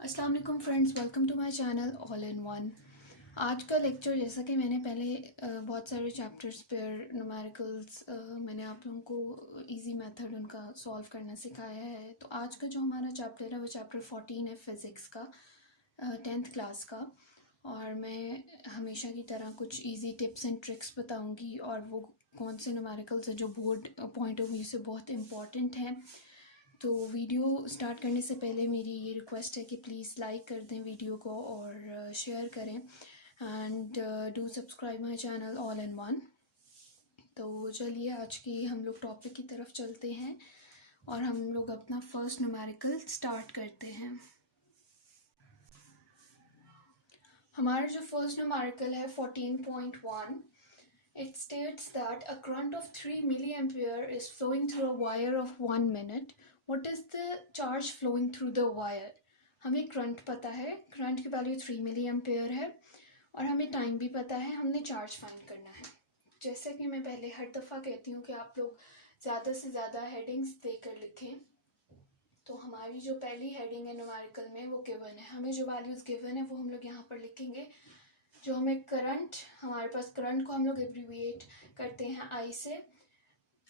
अस्सलाम वालेकुम friends, welcome to my channel all in one. आज का लेक्चर, जैसा कि मैंने पहले बहुत सारे चैप्टर्स पर न्यूमेरिकल्स मैंने आप लोगों को इजी मेथड उनका सॉल्व करना सिखाया है। तो आज का जो हमारा चैप्टर है वो चैप्टर 14 है फिज़िक्स का, 10th क्लास का। और मैं हमेशा की तरह कुछ इजी टिप्स एंड ट्रिक्स बताऊंगी, और वो कौन से न्यूमेरिकल्स हैं जो बोर्ड पॉइंट ऑफ व्यू से बहुत इम्पॉर्टेंट हैं। तो वीडियो स्टार्ट करने से पहले मेरी ये रिक्वेस्ट है कि प्लीज़ लाइक कर दें वीडियो को और शेयर करें, and do subscribe my channel all in one. तो चलिए आज की हम लोग टॉपिक की तरफ चलते हैं और हम लोग अपना फर्स्ट न्यूमेरिकल स्टार्ट करते हैं। हमारा जो फर्स्ट न्यूमेरिकल है 14.1, it states that a current of 3 milliampere is flowing through a wire of 1 minute. What is the charge flowing through the wire? हमें करंट पता है, करंट की वैल्यू 3 मिली एम्पेयर है, और हमें टाइम भी पता है, हमने चार्ज फाइंड करना है। जैसे कि मैं पहले हर दफ़ा कहती हूँ कि आप लोग ज़्यादा से ज़्यादा हेडिंग्स देकर लिखें। तो हमारी जो पहली हेडिंग है न्यूमेरिकल में वो गिवन है, हमें जो वैल्यूज़ गिवन है वो हम लोग यहाँ पर लिखेंगे। जो हमें करंट, हमारे पास करंट को हम लोग एब्रीविएट करते हैं आई से।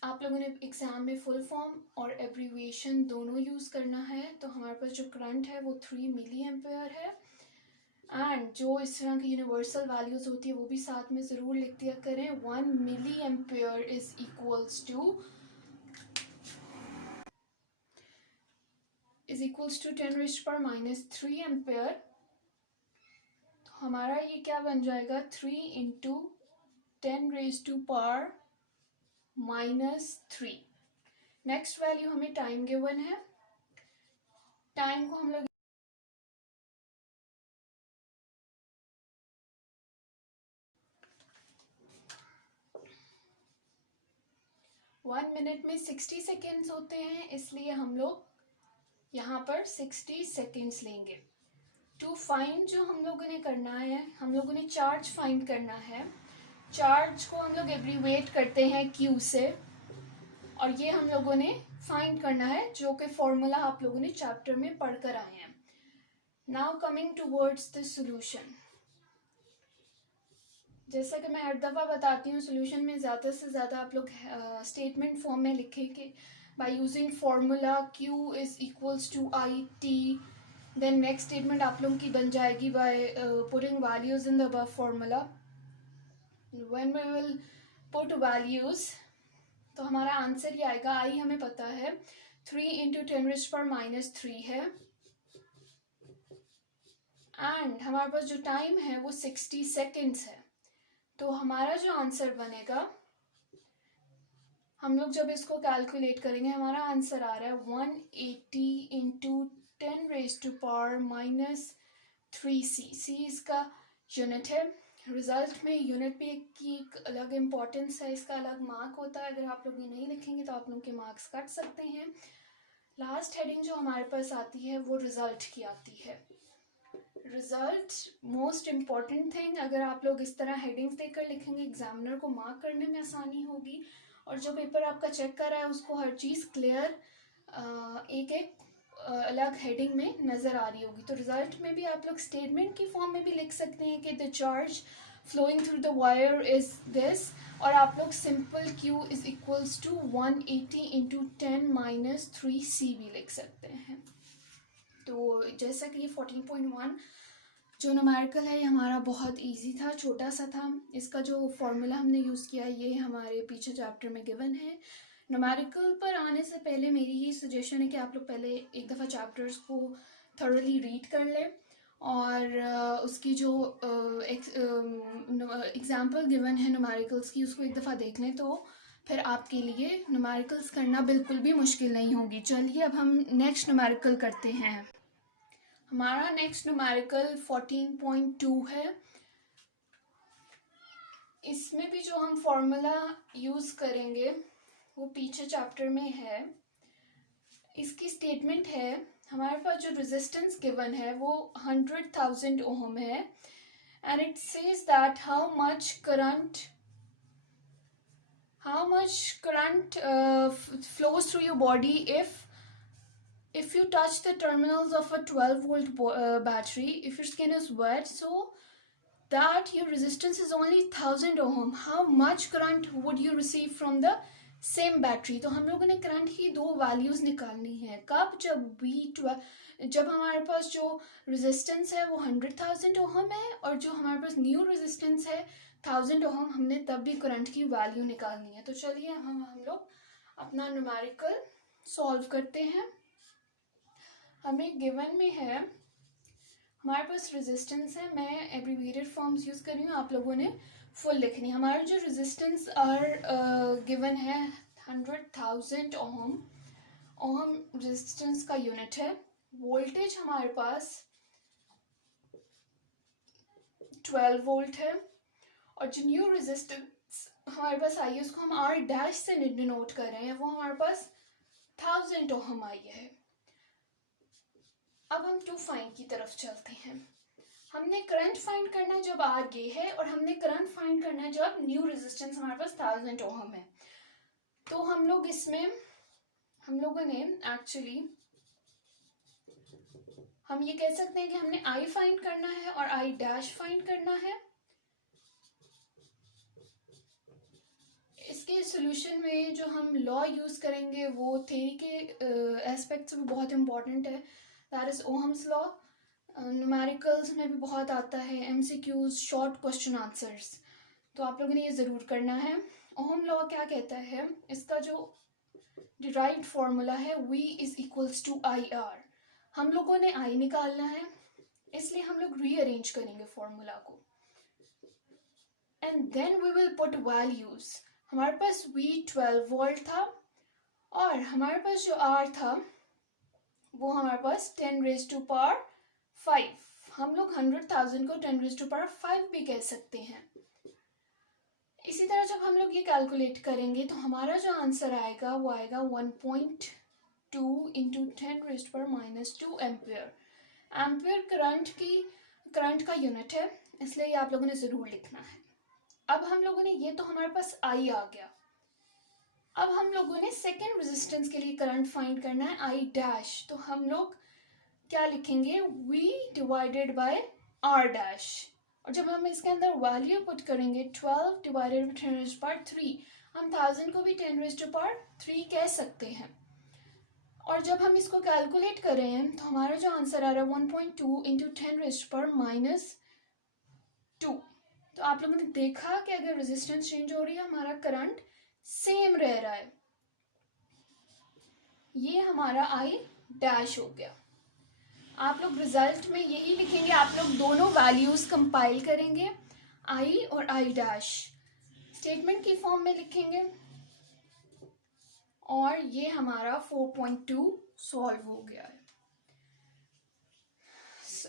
आप लोगों ने एग्ज़ाम में फुल फॉर्म और एब्रीविएशन दोनों यूज़ करना है। तो हमारे पास जो करंट है वो 3 मिली एम्पेयर है, एंड जो इस तरह की यूनिवर्सल वैल्यूज़ होती है वो भी साथ में ज़रूर लिख दिया करें। 1 milli ampere is equals to 10⁻³ ampere. तो हमारा ये क्या बन जाएगा, 3 × 10⁻³ नेक्स्ट वैल्यू हमें टाइम गिवन है। टाइम को हम लोग 1 मिनट में 60 सेकेंड्स होते हैं, इसलिए हम लोग यहाँ पर 60 सेकेंड्स लेंगे। टू फाइंड जो हम लोगों ने करना है, हम लोगों ने चार्ज फाइंड करना है। चार्ज को हम लोग एब्रीवेट करते हैं क्यू से, और ये हम लोगों ने फाइंड करना है, जो कि फॉर्मूला आप लोगों ने चैप्टर में पढ़कर आए हैं। Now coming towards the solution. जैसा कि मैं हर दफ़ा बताती हूँ, सॉल्यूशन में ज़्यादा से ज़्यादा आप लोग स्टेटमेंट फॉर्म में लिखें कि by using formula Q is equals to I T. Then next statement आप लोगों की बन जाएगी by putting values in the above formula. When we will put values, तो हमारा आंसर ये आएगा। आई हमें पता है 3 × 10⁻³ है, एंड हमारे पास जो टाइम है वो 60 सेकेंड्स है। तो हमारा जो आंसर बनेगा, हम लोग जब इसको कैलकुलेट करेंगे, हमारा आंसर आ रहा है 180 × 10⁻³ सी इसका यूनिट है। रिजल्ट में यूनिट भी की एक अलग इम्पोर्टेंस है, इसका अलग मार्क होता है। अगर आप लोग ये नहीं लिखेंगे तो आप लोग के मार्क्स कट सकते हैं। लास्ट हेडिंग जो हमारे पास आती है वो रिजल्ट की आती है। Result most important thing. अगर आप लोग इस तरह हेडिंग्स देकर लिखेंगे, एग्जामिनर को मार्क करने में आसानी होगी, और जो पेपर आपका चेक कर रहा है उसको हर चीज़ क्लियर एक एक अलग हेडिंग में नज़र आ रही होगी। तो रिजल्ट में भी आप लोग स्टेटमेंट की फॉर्म में भी लिख सकते हैं कि the charge flowing through the wire is this, और आप लोग simple Q is equals to 180 × 10⁻³ भी लिख सकते हैं। तो जैसा कि ये 14.1 जो न्यूमेरिकल है, ये हमारा बहुत इजी था, छोटा सा था। इसका जो फॉर्मूला हमने यूज़ किया है ये हमारे पीछे चैप्टर में गिवन है। न्यूमेरिकल पर आने से पहले मेरी ये सजेशन है कि आप लोग पहले एक दफ़ा चैप्टर्स को थॉरली रीड कर लें, और उसकी जो एग्जाम्पल गिवन है न्यूमेरिकल्स की उसको एक दफ़ा देख लें, तो फिर आपके लिए न्यूमेरिकल्स करना बिल्कुल भी मुश्किल नहीं होगी। चलिए अब हम नेक्स्ट न्यूमेरिकल करते हैं। हमारा नेक्स्ट न्यूमेरिकल 14.2 है। इसमें भी जो हम फॉर्मूला यूज़ करेंगे वो पीछे चैप्टर में है। इसकी स्टेटमेंट है, हमारे पास जो रेजिस्टेंस गिवन है वो 100,000 ओम है, and it says that how much current flows through your body if if you touch the terminals of a 12-volt battery, if your skin is wet, so that your resistance is only 1000 ohm, how much current would you receive from the same battery. तो हम लोगों ने current की दो values निकालनी है. कब? जब हमारे पास जो रेजिस्टेंस है वो 100,000 ओहम है और जो हमारे पास न्यू रेजिस्टेंस है 1000 ओहम, हमने तब भी करंट की वैल्यू निकालनी है. तो चलिए हम लोग अपना न्यूमेरिकल सॉल्व करते हैं. हमें गिवन में है, हमारे पास रेजिस्टेंस है, मैं एब्रीविएटेड फॉर्म्स यूज़ कर रही हूँ, आप लोगों ने फुल लिखनी. हमारा जो रेजिस्टेंस आर गिवन है 100,000 ओहम. ओहम रेजिस्टेंस का यूनिट है. वोल्टेज हमारे पास 12 वोल्ट है और जो न्यू रेजिस्टेंस हमारे पास आई है उसको हम आर डैश से डिनोट कर रहे हैं, वो हमारे पास 1000 ओहम आई है. अब हम टू फाइंड की तरफ चलते हैं. हमने करंट फाइंड करना है जब आर ये है और हमने करंट फाइंड करना है जब न्यू रेजिस्टेंस हमारे पास 1000 ओहम है. तो हम लोग इसमें हम लोगों ने एक्चुअली हम ये कह सकते हैं कि हमने आई फाइंड करना है और आई डैश फाइंड करना है. इसके सॉल्यूशन में जो हम लॉ यूज करेंगे वो थ्योरी के एस्पेक्ट में बहुत इंपॉर्टेंट है, that is Ohm's law. Numericals में भी बहुत आता है, एमसीक्यूज, शॉर्ट क्वेश्चन आंसर्स, तो आप लोगों ने ये ज़रूर करना है. ओहम लॉ क्या कहता है? इसका जो डिराइव्ड फॉर्मूला है V is equals to IR. हम लोगों ने I निकालना है, इसलिए हम लोग रीअरेंज करेंगे फॉर्मूला को and then we will put values. हमारे पास V 12 वोल्ट था और हमारे पास जो R था वो हमारे पास 10 raised to power 5. हम लोग 100,000 को 10 raised to power 5 भी कह सकते हैं. इसी तरह जब हम लोग ये कैलकुलेट करेंगे तो हमारा जो आंसर आएगा वो आएगा 1.2 into 10 raised to power -2 ampere. Ampere current का यूनिट है, इसलिए ये आप लोगों ने ज़रूर लिखना है. अब हम लोगों ने ये तो हमारे पास आई आ गया. अब हम लोगों ने सेकेंड रेजिस्टेंस के लिए करंट फाइंड करना है आई डैश. तो हम लोग क्या लिखेंगे? V divided by R dash. और जब हम इसके अंदर वैल्यू पुट करेंगे 12 divided by 10 raised to power 3, हम 1000 को भी 10 raised to power 3 कह सकते हैं. और जब हम इसको कैलकुलेट कर रहे हैं तो हमारा जो आंसर आ रहा है 1.2 इंटू 10 raised to power -2. तो आप लोगों ने देखा कि अगर रेजिस्टेंस चेंज हो रही है हमारा करंट सेम रह रहा है. ये हमारा आई डैश हो गया. आप लोग रिजल्ट में यही लिखेंगे, आप लोग दोनों वैल्यूज कंपाइल करेंगे, आई और आई डैश स्टेटमेंट की फॉर्म में लिखेंगे और ये हमारा 4.2 सॉल्व हो गया है.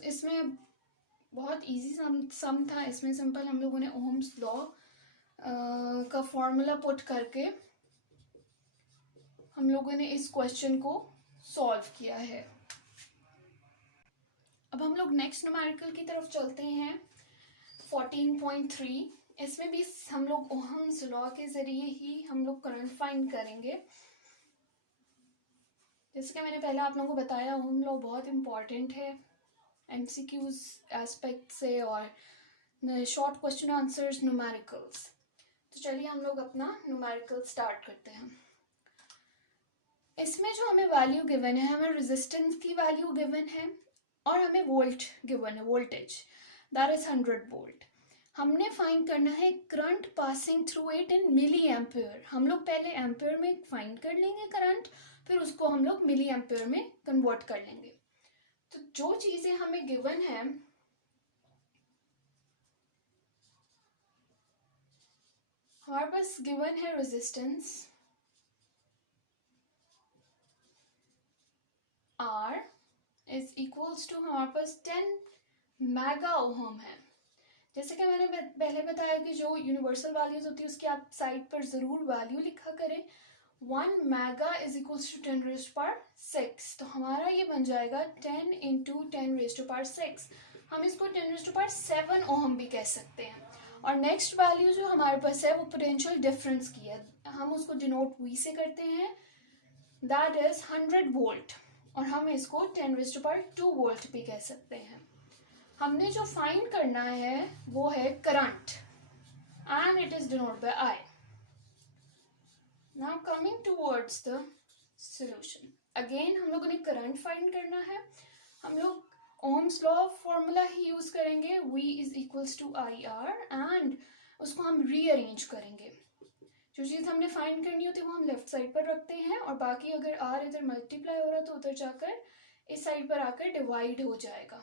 इसमें बहुत इजी सम था. इसमें सिंपल हम लोगों ने ओहम्स लॉ का फॉर्मूला पुट करके हम लोगों ने इस क्वेश्चन को सॉल्व किया है. अब हम लोग नेक्स्ट न्यूमेरिकल की तरफ चलते हैं 14.3. इसमें भी हम लोग ओहम्स लॉ के जरिए ही हम लोग करंट फाइंड करेंगे. जैसे कि मैंने पहले आप लोगों को बताया, ओहम लॉ बहुत इंपॉर्टेंट है एमसीक्यूज एस्पेक्ट से और शॉर्ट क्वेश्चन आंसर्स, न्यूमेरिकल्स. तो चलिए हम लोग अपना न्यूमेरिकल स्टार्ट करते हैं. इसमें जो हमें वैल्यू गिवन है, हमें रेजिस्टेंस की वैल्यू गिवन है और हमें वोल्ट गिवन है, वोल्टेज दैट इज 100 वोल्ट. हमने फाइंड करना है current passing through it in milli ampere. हम लोग पहले एम्पियर में फाइंड कर लेंगे करंट, फिर उसको हम लोग मिली एम्पियर में कन्वर्ट कर लेंगे. तो जो चीजें हमें गिवन है, हमारे पास गिवन है resistance R is equals to हमारे पास 10 मेगा ओहम है. जैसे कि मैंने पहले बताया कि जो यूनिवर्सल वैल्यूज होती है उसकी आप साइड पर जरूर वैल्यू लिखा करें. 1 mega is equals to 10 raised to power 6. तो हमारा ये बन जाएगा 10 इंटू 10 raised to power 6. हम इसको 10 raised to power 7 ओहम भी कह सकते हैं. और नेक्स्ट वैल्यू जो हमारे पास है वो पोटेंशियल डिफरेंस की है, हम उसको डिनोट V से करते हैं, दैट इज 100 वोल्ट. और हम इसको 10⁻² वोल्ट भी कह सकते हैं। हमने जो फाइंड करना है वो है current and it is denoted by I. Now coming towards the solution, again हम लोगों ने करंट फाइंड करना है। हम लोग ओम्स लॉ फॉर्मूला ही यूज करेंगे, V is equals to IR, and उसको हम रीअरेंज करेंगे। जो चीज़ हमने फाइंड करनी होती है वो हम लेफ्ट साइड पर रखते हैं, और बाकी अगर R इधर मल्टीप्लाई हो रहा है तो उधर जाकर इस साइड पर आकर डिवाइड हो जाएगा।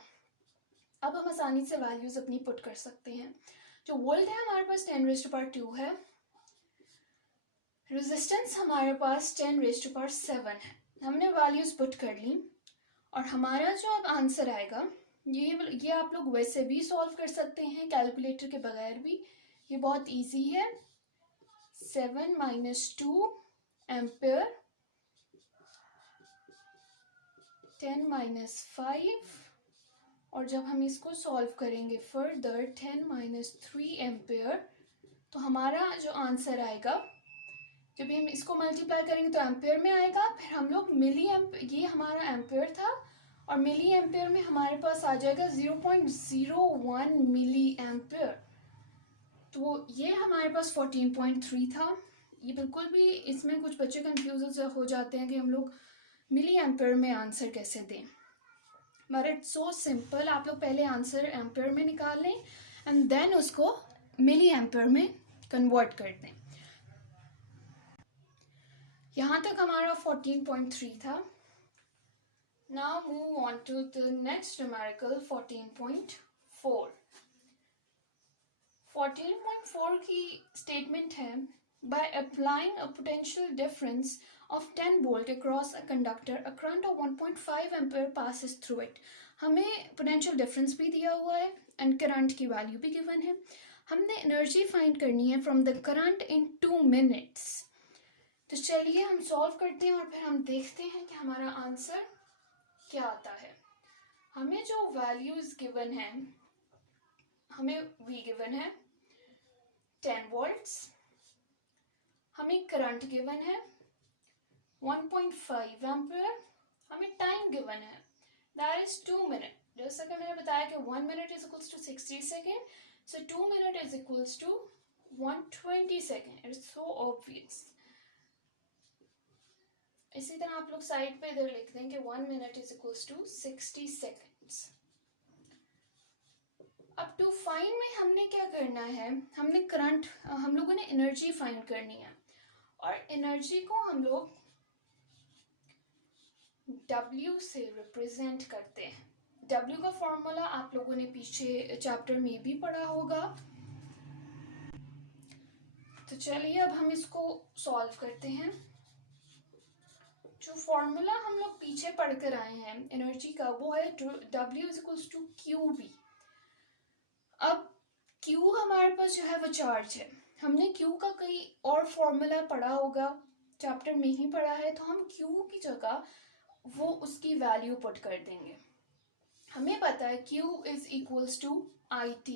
अब हम आसानी से वैल्यूज अपनी पुट कर सकते हैं। जो वोल्ट है हमारे पास 10⁻² है, रेजिस्टेंस हमारे पास 10⁻7 है। हमने वैल्यूज पुट कर ली और हमारा जो अब आंसर आएगा ये आप लोग वैसे भी सॉल्व कर सकते हैं कैलकुलेटर के बगैर भी, ये बहुत इजी है। 7 - 2 एम्पेयर, 10 - 5, और जब हम इसको सॉल्व करेंगे फर्दर 10 - 3 एम्पेयर, तो हमारा जो आंसर आएगा, जब हम इसको मल्टीप्लाई करेंगे तो एम्पेयर में आएगा, फिर हम लोग मिली एम्पेयर, ये हमारा एम्पेयर था और मिली एम्पेयर में हमारे पास आ जाएगा 0.01 मिली एम्पेयर। तो ये हमारे पास 14.3 था। ये बिल्कुल भी, इसमें कुछ बच्चे कंफ्यूज हो जाते हैं कि हम लोग मिली एम्पेयर में आंसर कैसे दें, बट इट्स सो सिंपल। आप लोग पहले आंसर एम्पेयर में निकाल लें एंड देन उसको मिली एम्पेयर में कन्वर्ट कर दें। यहाँ तक हमारा 14.3 था। Now move on to the next numerical 14.4। 14.4 की स्टेटमेंट है, by applying a potential difference of 10 volt across a conductor, a current of 1.5 ampere passes through it। हमें पोटेंशियल डिफरेंस भी दिया हुआ है एंड करंट की वैल्यू भी गिवन है। हमने एनर्जी फाइंड करनी है from the current in 2 minutes। तो चलिए हम सॉल्व करते हैं और फिर हम देखते हैं कि हमारा आंसर क्या आता है। हमें जो वैल्यूज गिवन है, हमें V गिवन है 10 volts, हमें करंट गिवन है 1.5 एम्पेयर, हमें टाइम गिवन है दैट इज 2 मिनट। जैसा कि मैंने बताया कि 1 minute is equals to 60 second, so 2 minute is equals to 120 second. It's so obvious. इसी तरह आप लोग साइड पे इधर लिख दें कि 1 minute is equals to 60 seconds. अब टू फाइंड में हमने क्या करना है, हमने करंट, हम लोगों ने एनर्जी फाइंड करनी है, और एनर्जी को हम लोग W से रिप्रेजेंट करते हैं। W का फॉर्मूला आप लोगों ने पीछे चैप्टर में भी पढ़ा होगा। तो चलिए अब हम इसको सॉल्व करते हैं। जो फॉर्मूला हम लोग पीछे पढ़कर आए हैं एनर्जी का, वो है W is equals to QV। अब Q हमारे पास जो है वो चार्ज है। हमने Q का कई और फॉर्मूला पढ़ा होगा, चैप्टर में ही पढ़ा है, तो हम Q की जगह वो उसकी वैल्यू पुट कर देंगे। हमें पता है Q is equals to IT।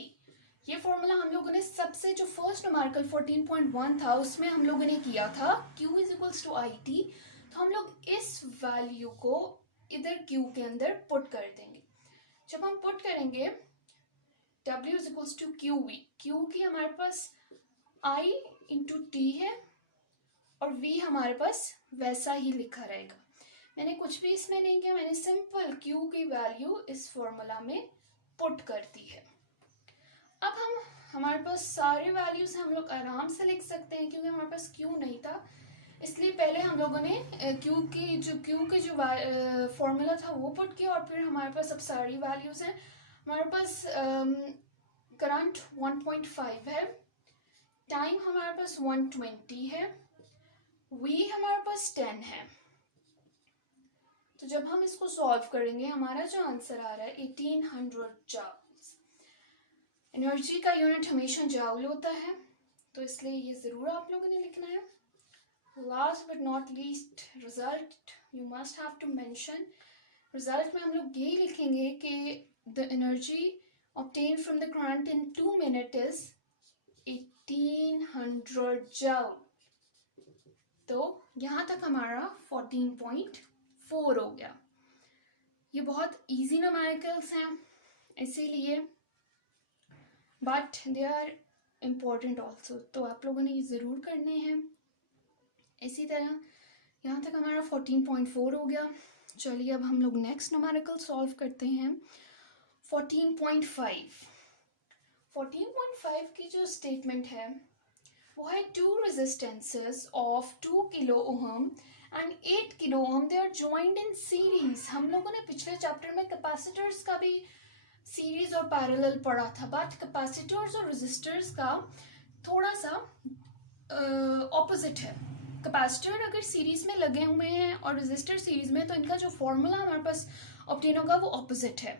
ये फॉर्मूला हम लोगों ने सबसे, जो फर्स्ट न्यूमेरिकल 14.1 था उसमें हम लोगों ने किया था, Q is equals to IT। तो हम लोग इस वैल्यू को इधर Q के अंदर पुट कर देंगे। जब हम पुट करेंगे W is equals to QV, Q की हमारे पास I इंटू T है और V हमारे पास वैसा ही लिखा रहेगा। मैंने कुछ भी इसमें नहीं किया, मैंने सिंपल Q की वैल्यू इस फॉर्मूला में पुट कर दी है। अब हमारे पास सारे वैल्यूज हम लोग आराम से लिख सकते हैं, क्योंकि हमारे पास Q नहीं था, इसलिए पहले हम लोगों ने Q की जो फॉर्मूला था वो पुट किया, और फिर हमारे पास अब सारी वैल्यूज हैं। हमारे पास करंट 1.5 है, टाइम हमारे पास 120 है, V हमारे पास 10 है। तो जब हम इसको सॉल्व करेंगे हमारा जो आंसर आ रहा है 1800 जूल्स। एनर्जी का यूनिट हमेशा जूल होता है, तो इसलिए ये ज़रूर आप लोगों ने लिखना है। Last but not least, result you must have to mention. Result में हम लोग यही लिखेंगे कि the energy obtained from the current in 2 minutes is 1800 joule. तो यहाँ तक हमारा 14.4 हो गया। ये बहुत इजी न्यूमेरिकल्स हैं इसीलिए, but they are important also, तो आप लोगों ने ये ज़रूर करने हैं। इसी तरह यहाँ तक हमारा 14.4 हो गया। चलिए अब हम लोग नेक्स्ट न्यूमेरिकल सॉल्व करते हैं। 14.5 की जो स्टेटमेंट है वो है two resistances of 2 kilo ohm and 8 kilo ohm, they are joined in series. हम लोगों ने पिछले चैप्टर में कैपेसिटर्स का भी सीरीज और पैरेलल पढ़ा था, बट कैपेसिटर्स और रेजिस्टर्स का थोड़ा सा ऑपोजिट है। कैपेसिटर अगर सीरीज में लगे हुए हैं और रेजिस्टर सीरीज में, तो इनका जो फॉर्मूला हमारे पास ऑब्टेन होगा वो ऑपोजिट है।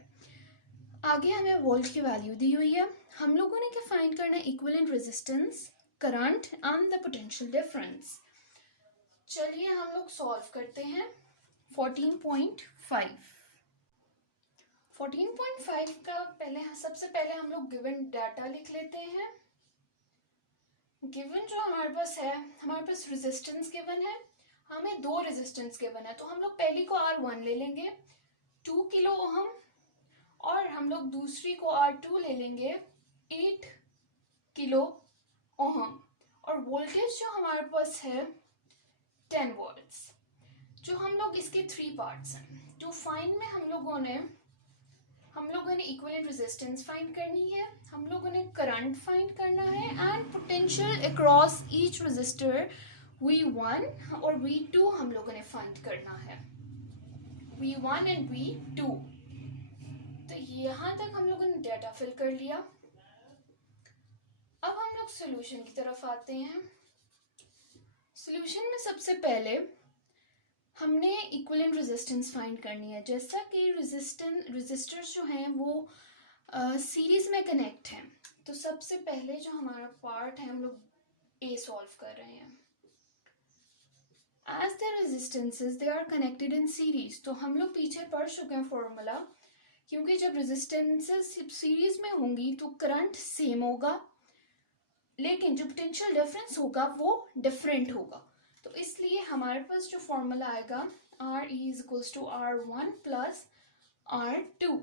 आगे हमें वोल्ट की वैल्यू दी हुई है, हम लोगों ने क्या फाइंड करना है, equivalent resistance, current and the potential difference. चलिए हम लोग सॉल्व करते हैं 14.5 का सबसे पहले हम लोग गिवन डाटा लिख लेते हैं। गिवन जो हमारे पास है, हमारे पास रेजिस्टेंस गिवन है, हमें दो रेजिस्टेंस गिवन है, तो हम लोग पहली को R1 ले लेंगे 2 किलो ओहम, और हम लोग दूसरी को R2 ले लेंगे 8 किलो ओहम, और वोल्टेज जो हमारे पास है 10 वोल्ट्स। जो हम लोग इसके 3 पार्ट्स हैं, टू फाइंड में हम लोगों ने इक्विवेलेंट रेजिस्टेंस फाइंड करनी है, हम लोगों ने करंट फाइंड करना है, and potential across each resistor V1 और V2 हम लोगों ने फाइंड करना है, V1 एंड V2। तो यहाँ तक हम लोगों ने डाटा फिल कर लिया। अब हम लोग सॉल्यूशन की तरफ आते हैं। सॉल्यूशन में सबसे पहले हमने इक्विवेलेंट रेजिस्टेंस फाइंड करनी है। जैसा कि रेजिस्टर्स जो हैं वो सीरीज में कनेक्ट हैं, तो सबसे पहले जो हमारा पार्ट है हम लोग ए सॉल्व कर रहे हैं। As the resistances they are connected in series, तो हम लोग पीछे पढ़ चुके हैं फॉर्मूला, क्योंकि जब रेजिस्टेंसेस सीरीज में होंगी तो करंट सेम होगा, लेकिन जो पोटेंशियल डिफरेंस होगा वो डिफरेंट होगा। तो इसलिए हमारे पास जो फॉर्मूला आएगा R E = R1 + R2।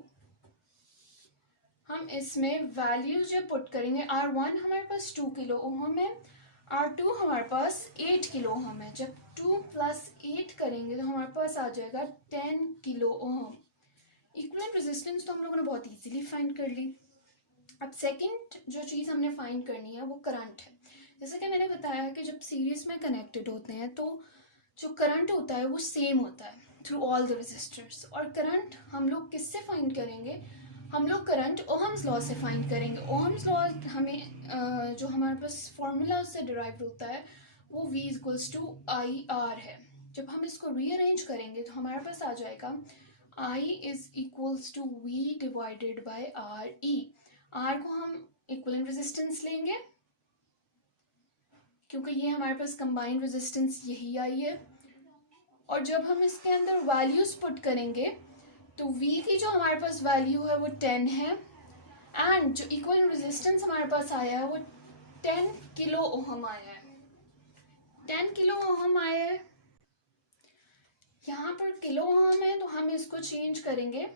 हम इसमें वैल्यू जब पुट करेंगे, R1 हमारे पास 2 किलो ओहम है, R2 हमारे पास 8 किलो ओहम है। जब 2 + 8 करेंगे तो हमारे पास आ जाएगा 10 किलो ओहम। इक्विवेलेंट रेजिस्टेंस तो हम लोगों ने बहुत इजीली फाइंड कर ली। अब सेकंड जो चीज़ हमने फाइंड करनी है वो करंट है। जैसे कि मैंने बताया कि जब सीरीज में कनेक्टेड होते हैं तो जो करंट होता है वो सेम होता है थ्रू ऑल द रेजिस्टर्स। और करंट हम लोग किससे फाइंड करेंगे, हम लोग करंट ओहम्स लॉ से फाइंड करेंगे। ओहम्स लॉ हमें जो हमारे पास फॉर्मूला से डिराइव होता है वो V = IR है। जब हम इसको रीअरेंज करेंगे तो हमारे पास आ जाएगा I = V / RE। R को हम इक्विवेलेंट रेजिस्टेंस लेंगे, क्योंकि ये हमारे पास कंबाइंड रेजिस्टेंस यही आई है। और जब हम इसके अंदर वैल्यूज पुट करेंगे तो V की जो हमारे पास वैल्यू है वो 10 है, एंड जो इक्विवेलेंट रेजिस्टेंस हमारे पास आया है वो 10 किलो ओहम आया है। 10 किलो ओहम आया है, यहाँ पर किलो ओहम है तो हम इसको चेंज करेंगे,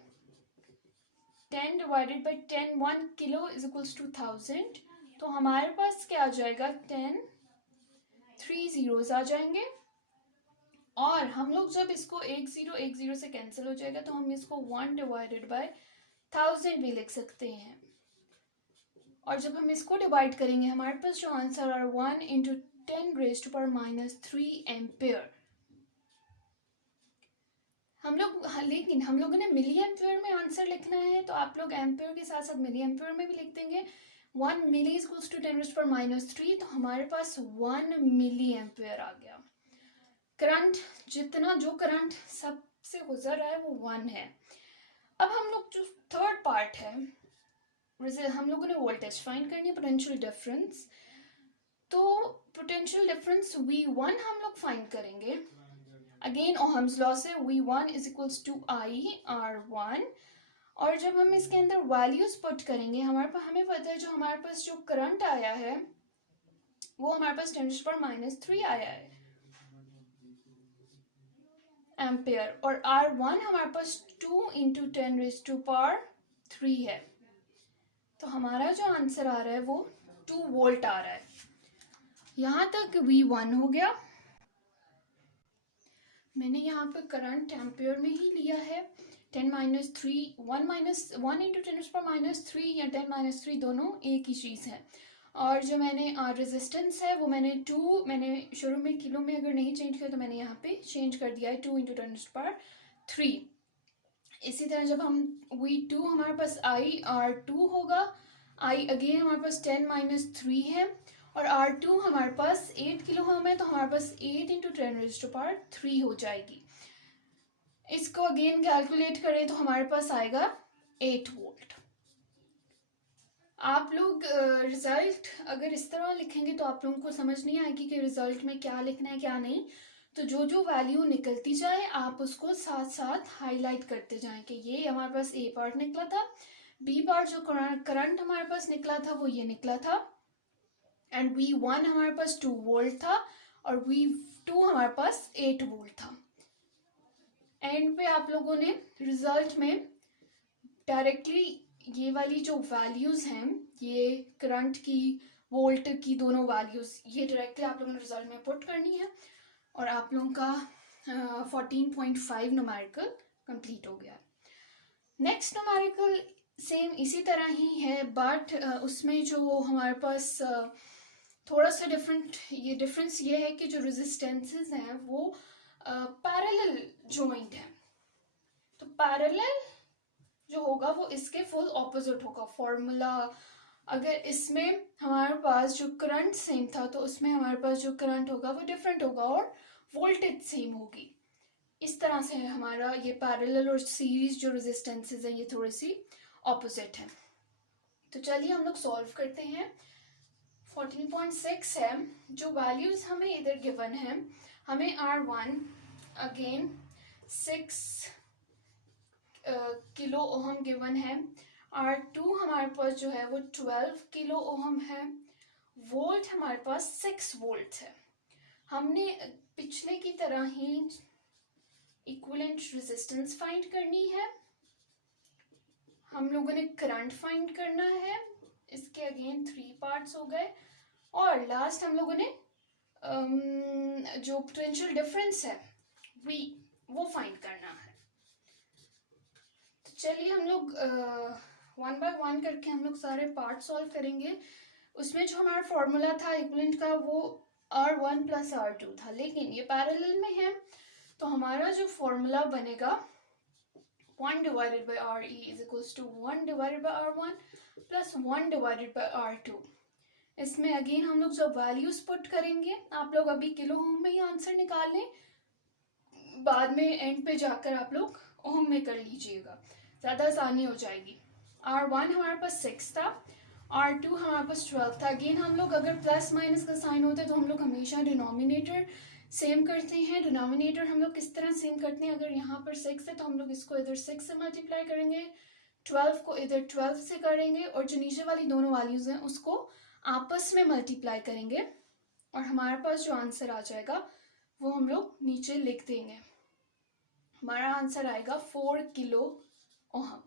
10 / 10, 1 किलो = 1000। तो हमारे पास क्या आ जाएगा, 10 3 zeros आ जाएंगे, और हम लोग जब इसको 1 0 से कैंसिल हो जाएगा तो हम इसको 1 / 1000 भी लिख सकते हैं। और जब हम इसको डिवाइड करेंगे हमारे पास जो आंसर है 1 × 10⁻³ एम्पियर। लेकिन हम लोगों ने मिली एम्पियर में आंसर लिखना है, तो आप लोग एम्पियर के साथ साथ मिली एम्पियर में भी लिख देंगे। 1 मिली = 10⁻³ तो हमारे पास 1 मिली एम्पियर आ गया। करंट जो करंट सबसे गुजर रहा है वो 1 है। अब हम लोग जो थर्ड पार्ट है, हम लोगों ने वोल्टेज फाइंड करनी है, पोटेंशियल डिफरेंस। तो पोटेंशियल डिफरेंस V1 हम लोग फाइंड करेंगे अगेन ओहम्स लॉ से, V1 = IR1। और जब हम इसके अंदर वैल्यूज पुट करेंगे हमें पता है जो हमारे पास जो करंट आया है वो हमारे पास 10⁻³ आया है, एम्पेयर और R1 हमारे पास 2 इंटू 10⁻³ है। तो हमारा जो आंसर आ रहा है वो 2 वोल्ट आ रहा है। यहाँ तक V1 हो गया। मैंने यहाँ पे करंट एम्पेयर में ही लिया है। 10⁻³ 1 इंटू 10⁻³ या 10⁻³ दोनों एक ही चीज़ है। और जो मैंने रेजिस्टेंस है वो मैंने शुरू में किलो में अगर नहीं चेंज किया तो मैंने यहाँ पे चेंज कर दिया है 2 इंटू 10⁻³। इसी तरह जब हम V2 हमारे पास R2 होगा, I अगेन हमारे पास 10⁻³ है और R2 हमारे पास 8 किलो ओम है, तो हमारे पास 8 इंटू 10⁻³ हो जाएगी। इसको अगेन कैलकुलेट करें तो हमारे पास आएगा 8 वोल्ट। आप लोग रिजल्ट अगर इस तरह लिखेंगे तो आप लोगों को समझ नहीं आएगी कि रिजल्ट में क्या लिखना है क्या नहीं। तो जो जो वैल्यू निकलती जाए आप उसको साथ साथ हाईलाइट करते जाएं कि ये हमारे पास ए पार्ट निकला था, बी पार्ट जो करंट हमारे पास निकला था वो ये निकला था, एंड V1 हमारे पास 2 वोल्ट था और V2 हमारे पास 8 वोल्ट था। एंड पे आप लोगों ने रिजल्ट में डायरेक्टली ये वाली जो वैल्यूज हैं, ये करंट की वोल्ट की दोनों वैल्यूज, ये डायरेक्टली आप लोगों ने रिजल्ट में पुट करनी है और आप लोगों का 14.5 न्यूमेरिकल कंप्लीट हो गया। नेक्स्ट न्यूमेरिकल सेम इसी तरह ही है, बट उसमें जो हमारे पास थोड़ा सा डिफरेंस ये है कि जो रेजिस्टेंसेस हैं वो पैरेलल जॉइंट है। तो पैरेलल जो होगा वो इसके फुल ऑपोजिट होगा। फॉर्मूला अगर इसमें हमारे पास जो करंट सेम था तो उसमें हमारे पास जो करंट होगा वो डिफरेंट होगा और वोल्टेज सेम होगी। इस तरह से हमारा ये पैरेलल और सीरीज जो रेजिस्टेंसेस है ये थोड़ी सी ऑपोजिट है। तो चलिए हम लोग सॉल्व करते हैं। 14.6 है, जो वैल्यूज हमें इधर गिवन है, हमें R1 again 6 kilo ohm given है, R2 हमारे पास जो है वो 12 किलो ओम है, वोल्ट हमारे पास 6 वोल्ट है। हमने पिछले की तरह ही इक्विवेलेंट रेजिस्टेंस फाइंड करनी है, हम लोगों ने करंट फाइंड करना है, इसके अगेन 3 पार्ट्स हो गए, और लास्ट हम लोगों ने जो पोटेंशियल डिफरेंस है वो फाइंड करना है। तो चलिए हम लोग 1 बाय 1 करके हम लोग सारे पार्ट सॉल्व करेंगे। उसमें जो हमारा फॉर्मूला था इक्विवेलेंट का वो R1 प्लस R2 था, लेकिन ये पैरेलल में है तो हमारा जो फॉर्मूला बनेगा 1 divided by RE is equals to 1 divided by R1 plus 1 divided by R2। इसमें अगेन हम लोग जब वैल्यूज पुट करेंगे, आप लोग अभी किलो ओम में ही आंसर निकाल लें, बाद में एंड पे जाकर आप लोग ओम में कर लीजिएगा, ज़्यादा आसानी हो जाएगी। R1 हमारे पास 6 था, R2 हमारे पास 12 था। अगेन हम लोग अगर प्लस माइनस का साइन होता है तो हम लोग हमेशा डिनोमिनेटर सेम करते हैं। डिनोमिनेटर हम लोग किस तरह सेम करते हैं, अगर यहाँ पर 6 है तो हम लोग इसको इधर 6 से मल्टीप्लाई करेंगे, 12 को इधर 12 से करेंगे, और जो नीचे वाली दोनों वैल्यूज हैं उसको आपस में मल्टीप्लाई करेंगे, और हमारे पास जो आंसर आ जाएगा वो हम लोग नीचे लिख देंगे। हमारा आंसर आएगा 4 किलो ओम।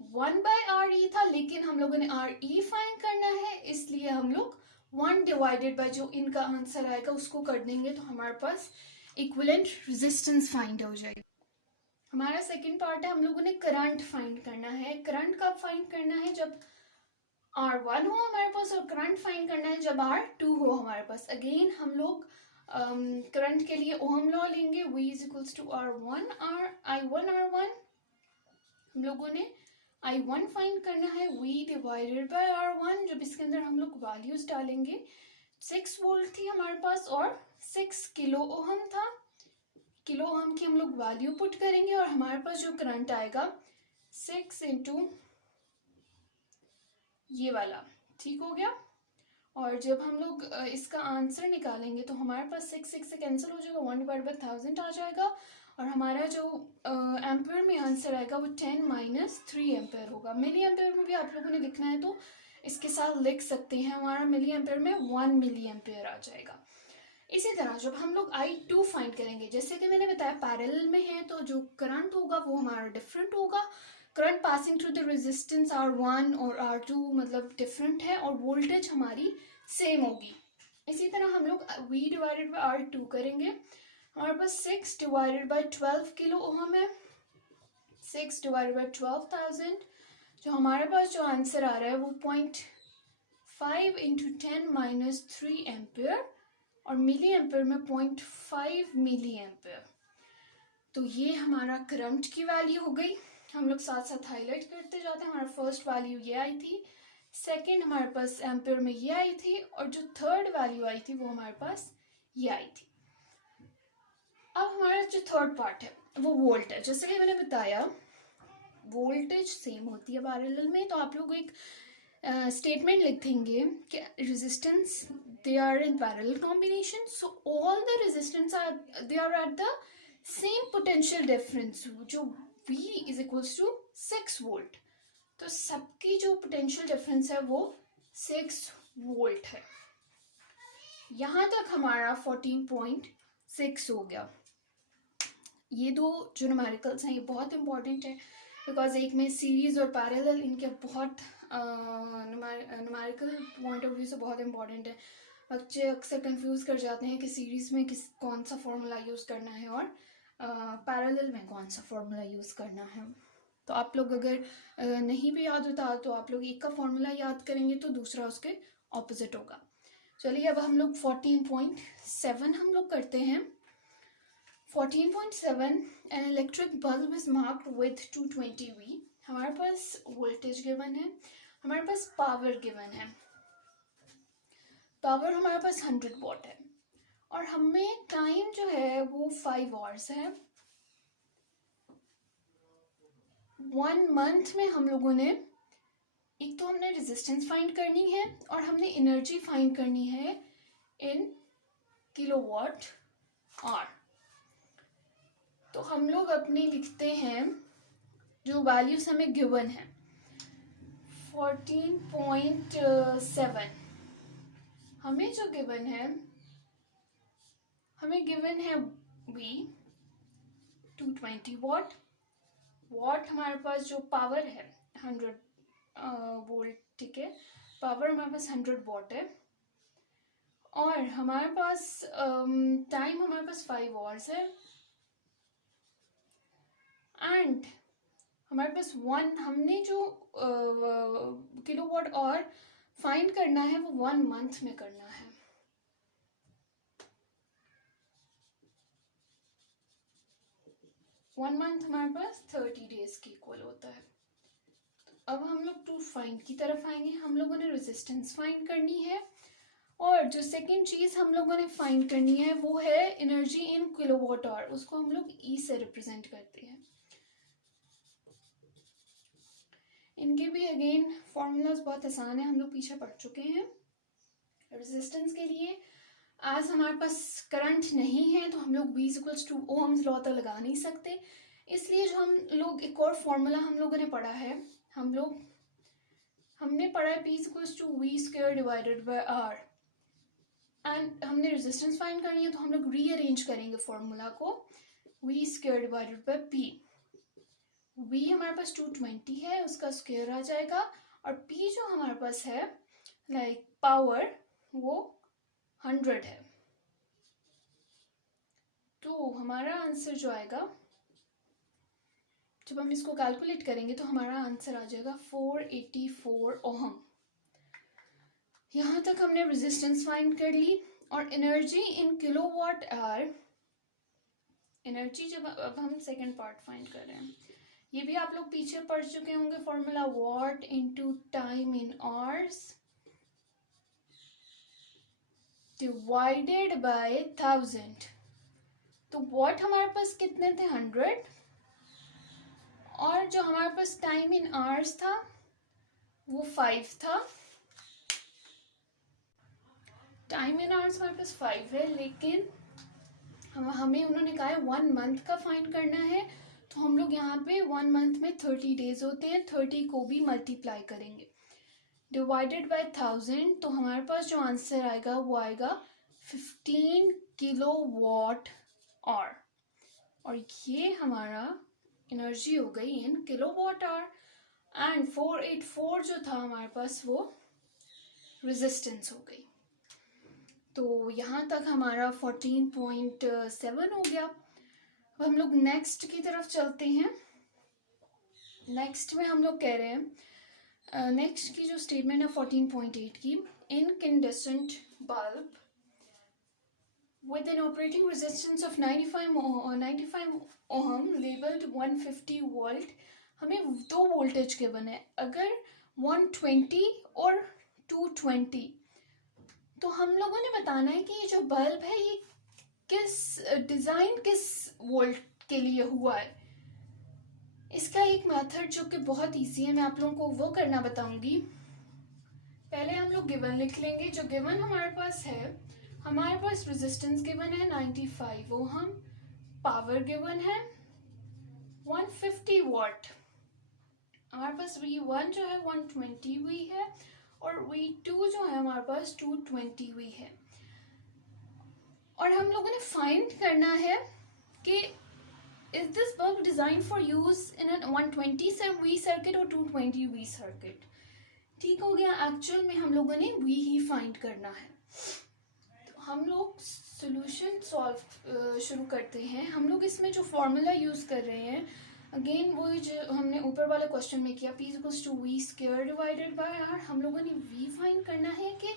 1 बाय RE था, लेकिन हम लोगों ने RE फाइंड करना है, इसलिए हम लोग 1 डिवाइडेड बाय जो इनका आंसर आएगा उसको कर देंगे, तो हमारे पास इक्विवेलेंट रेजिस्टेंस फाइंड हो जाएगी। हमारा सेकंड पार्ट है, हम लोगों ने करंट फाइंड करना है। करंट कब फाइंड करना है, जब R1 हो हमारे पास, और करंट फाइंड करना है जब R2 हो हमारे पास। अगेन हम लोग करंट के लिए ओहम लॉ लेंगे, V is equals to I1 R1। हम लोगों ने I1 फाइंड करना है, V डिवाइडेड बाय R1, जब इसके अंदर हम लोग वैल्यूज डालेंगे, 6 वोल्ट थी हमारे पास और 6 किलो ओहम था। किलो ओहम की हम लोग वैल्यू पुट करेंगे और हमारे पास जो करंट आएगा 6 इंटू ये वाला, ठीक हो गया। और जब हम लोग इसका आंसर निकालेंगे तो हमारे पास 6 से कैंसिल हो जाएगा, 1 डिवाइड बाय 1000 आ जाएगा, और हमारा जो एम्पेयर में आंसर आएगा वो 10-3 एम्पेयर होगा। मिली एम्पेयर में भी आप लोगों ने लिखना है तो इसके साथ लिख सकते हैं, हमारा मिली एम्पेयर में 1 मिली एम्पेयर आ जाएगा। इसी तरह जब हम लोग I2 फाइंड करेंगे, जैसे कि मैंने बताया पैरेलल में है तो जो करंट होगा वो हमारा डिफरेंट होगा। Current passing through the resistance R1 और R2 मतलब डिफरेंट है, और वोल्टेज हमारी सेम होगी। इसी तरह हम लोग V डिवाइडेड बाई R2 करेंगे। हमारे पास 6 डिवाइडेड बाई 12 किलो ओहम है, 6 डिवाइडेड बाई 12,000। जो हमारे पास जो आंसर आ रहा है वो 0.5 इंटू 10⁻³ एम्पियर, और मिली एम्पियर में 0.5 मिली एम्पियर। तो ये हमारा करंट की वैल्यू हो गई। हम लोग साथ साथ हाईलाइट करते जाते हैं। हमारा फर्स्ट वैल्यू ये आई थी, सेकंड हमारे पास एम्पियर में ये आई थी, और जो थर्ड वैल्यू आई थी वो हमारे पास ये आई थी। अब हमारा जो थर्ड पार्ट है वो वोल्ट है। जैसे कि मैंने बताया वोल्टेज सेम होती है पैरेलल में, तो आप लोग एक स्टेटमेंट लिख देंगे कि resistance they are in parallel combination, so all the resistance are they are at the same potential difference, जो V is equals to 6 volt. तो सबकी जो पोटेंशियल डिफरेंस है वो 6 वोल्ट है। यहाँ तक हमारा 14.6 हो गया। ये दो जो न्यूमेरिकल्स हैं ये बहुत इंपॉर्टेंट है, बिकॉज एक में सीरीज और पैरेलल इनके बहुत न्यूमेरिकल पॉइंट ऑफ व्यू से बहुत इंपॉर्टेंट है। बच्चे अक्सर कंफ्यूज कर जाते हैं कि सीरीज में कौन सा फॉर्मूला यूज़ करना है और पैरेलल में कौन सा फॉर्मूला यूज़ करना है। तो आप लोग अगर नहीं भी याद होता तो आप लोग एक का फॉर्मूला याद करेंगे तो दूसरा उसके ऑपोजिट होगा। चलिए अब हम लोग 14.7 हम लोग करते हैं। 14.7 an electric bulb is marked with 220 V। हमारे पास वोल्टेज गिवन है, हमारे पास पावर गिवन है। पावर हमारे पास 100 वॉट है, और हमें टाइम जो है वो 5 आवर्स है। 1 मंथ में हम लोगों ने एक तो हमने रेजिस्टेंस फाइंड करनी है और हमने एनर्जी फाइंड करनी है इन किलोवाट आवर। तो हम लोग अपनी लिखते हैं जो वैल्यूज हमें गिवन है। 14.7 हमें जो गिवन है, हमें गिवन है V 220 वॉट। वॉट हमारे पास जो पावर है 100 वोल्ट, ठीक है। पावर हमारे पास 100 वॉट है, और हमारे पास टाइम हमारे पास 5 आवर्स है, एंड हमारे पास हमने जो किलोवाट आवर फाइंड करना है वो 1 मंथ में करना है। वन मंथ हमारे पास 30 डेज के इक्वल होता है। तो अब हम लोग टू फाइंड की तरफ आएंगे। हम लोगों ने रेजिस्टेंस फाइंड करनी है, और जो सेकेंड चीज हम लोगों ने फाइंड करनी है वो है एनर्जी इन किलोवाट आवर। उसको हम लोग E से रिप्रेजेंट करते हैं। इनके भी अगेन फॉर्मूलाज बहुत आसान है, हम लोग पीछे पढ़ चुके हैं। रेजिस्टेंस के लिए आज हमारे पास करंट नहीं है तो हम लोग V equals to ohm's law तो लगा नहीं सकते, इसलिए जो हम लोग एक और फॉर्मूला हम लोगों ने पढ़ा है, हमने पढ़ा है P equals to V square divided by R, and हमने रेजिस्टेंस फाइंड करनी है तो हम लोग रीअरेंज करेंगे फॉर्मूला को। V square divided bye P, V हमारे पास 220 है उसका स्क्वायर आ जाएगा, और P जो हमारे पास है लाइक पावर वो 100 है। तो हमारा आंसर जो आएगा जब हम इसको कैलकुलेट करेंगे तो हमारा आंसर आ जाएगा 484 ओहम। यहाँ तक हमने रेजिस्टेंस फाइंड कर ली, और energy in kilowatt our, energy जब अब हम सेकेंड पार्ट फाइंड कर रहे हैं, ये भी आप लोग पीछे पढ़ चुके होंगे formula, what into time in hours divided by 1000। तो वॉट हमारे पास कितने थे 100, और जो हमारे पास टाइम इन आवर्स था वो 5 था। टाइम इन आवर्स हमारे पास 5 है, लेकिन हमें उन्होंने कहा है 1 मंथ का फाइंड करना है, तो हम लोग यहाँ पे 1 मंथ में 30 डेज होते हैं, 30 को भी मल्टीप्लाई करेंगे डिवाइडेड बाय 1000। तो हमारे पास जो आंसर आएगा वो आएगा 15 किलोवाट आवर, और ये हमारा एनर्जी हो गई इन किलोवाट आवर, एंड 484 जो था हमारे पास वो रेजिस्टेंस हो गई। तो यहाँ तक हमारा 14.7 हो गया। अब हम लोग नेक्स्ट की तरफ चलते हैं। नेक्स्ट में हम लोग कह रहे हैं, नेक्स्ट की जो स्टेटमेंट है 14.8 की, incandescent bulb with an operating resistance of 95 ohm labeled 150 volt, हमें दो वोल्टेज गिवन है। अगर 120 और 220, तो हम लोगों ने बताना है कि ये जो बल्ब है ये डिज़ाइन किस वोल्ट के लिए हुआ है। इसका एक मेथड जो कि बहुत इजी है, मैं आप लोगों को वो करना बताऊंगी। पहले हम लोग गिवन लिख लेंगे। जो गिवन हमारे पास है, हमारे पास रेजिस्टेंस गिवन है 95 ओहम, पावर गिवन है 150 वाट, हमारे पास V1 जो है 120 वी है और V2 जो है हमारे पास 220 वी है। और हम लोगों ने फाइंड करना है कि is this bulb design for use in a 120 V circuit और 220 वी सर्किट। ठीक हो गया। एक्चुअल में हम लोगों ने वी ही फाइंड करना है। तो हम लोग सॉल्यूशन सॉल्व शुरू करते हैं। हम लोग इसमें जो फॉर्मूला यूज कर रहे हैं, अगेन वो जो हमने ऊपर वाले क्वेश्चन में किया, P equals to V square divided by R. हम लोगों ने वी फाइंड करना है कि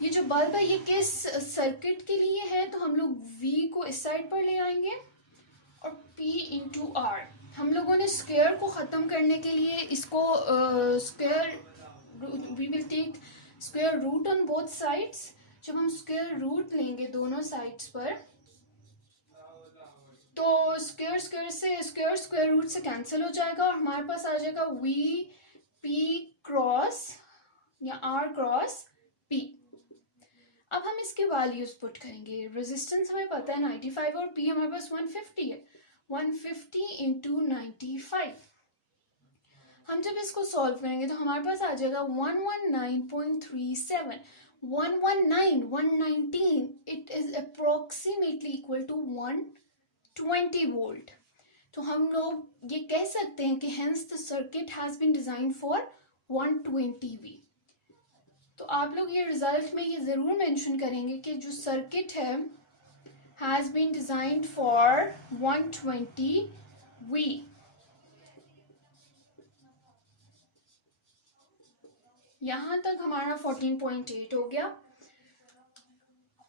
ये जो बल्ब है ये किस सर्किट के लिए है। तो हम लोग V को इस साइड पर ले आएंगे और P इंटू आर। हम लोगों ने स्क्वायर को ख़त्म करने के लिए इसको square, we will take square root on both sides. जब हम स्क्वायर रूट लेंगे दोनों साइड्स पर, तो स्क्वायर स्क्वायर से स्क्वायर रूट से कैंसिल हो जाएगा और हमारे पास आ जाएगा वी पी क्रॉस या आर क्रॉस पी। अब हम इसके वैल्यूज पुट करेंगे। रेजिस्टेंस हमें पता है 95 और पी हमारे पास 150 है। 150 इंटू 95, हम जब इसको सॉल्व करेंगे तो हमारे पास आ जाएगा 119.37। 119 it is approximately equal to 120 volt. तो हम लोग ये कह सकते हैं कि hence the circuit has been design for 120 V. तो आप लोग ये रिजल्ट में ये जरूर मेंशन करेंगे कि जो सर्किट है has been designed for 120 V. यहां तक हमारा 14.8 हो गया।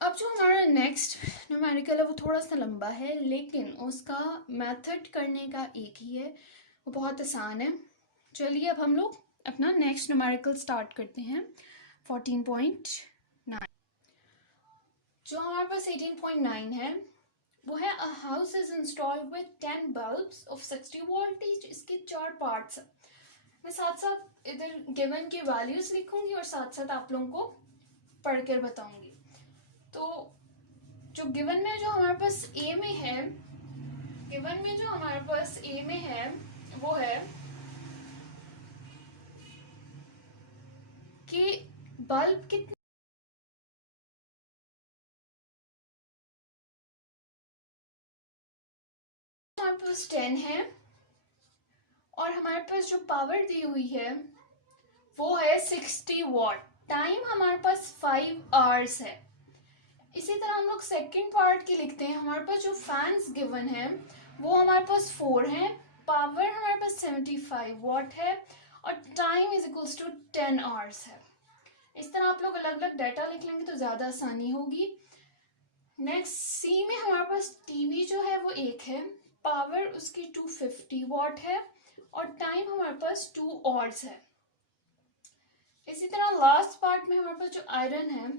अब जो हमारा नेक्स्ट न्यूमेरिकल है वो थोड़ा सा लंबा है, लेकिन उसका मेथड करने का एक ही है, वो बहुत आसान है। चलिए अब हम लोग अपना नेक्स्ट न्यूमेरिकल स्टार्ट करते हैं। 14.9, जो हमारे पास 18.9 है वो है a house is installed with 10 bulbs of 60 voltage. इसके 4 पार्ट्स हैं। मैं साथ साथ इधर गिवन की वैल्यूज लिखूंगी और साथ साथ आप लोगों को पढ़कर बताऊंगी। तो जो गिवन में जो हमारे पास ए में है, गिवन में जो हमारे पास ए में है वो है कि बल्ब कितने, हमारे पास 10 है और हमारे पास जो पावर दी हुई है वो है 60 वॉट। टाइम हमारे पास 5 आवर्स है। इसी तरह हम लोग सेकेंड पार्ट की लिखते हैं। हमारे पास जो फैंस गिवन है वो हमारे पास 4 हैं, पावर हमारे पास 75 वॉट है और time is equals to 10 hours है। इस तरह आप लोग अलग अलग डाटा लिख लेंगे तो ज़्यादा आसानी होगी। नेक्स्ट सी में हमारे पास टीवी जो है वो 1 है, पावर उसकी 250 वॉट है और टाइम हमारे पास 2 आवर्स है। इसी तरह लास्ट पार्ट में हमारे पास जो आयरन है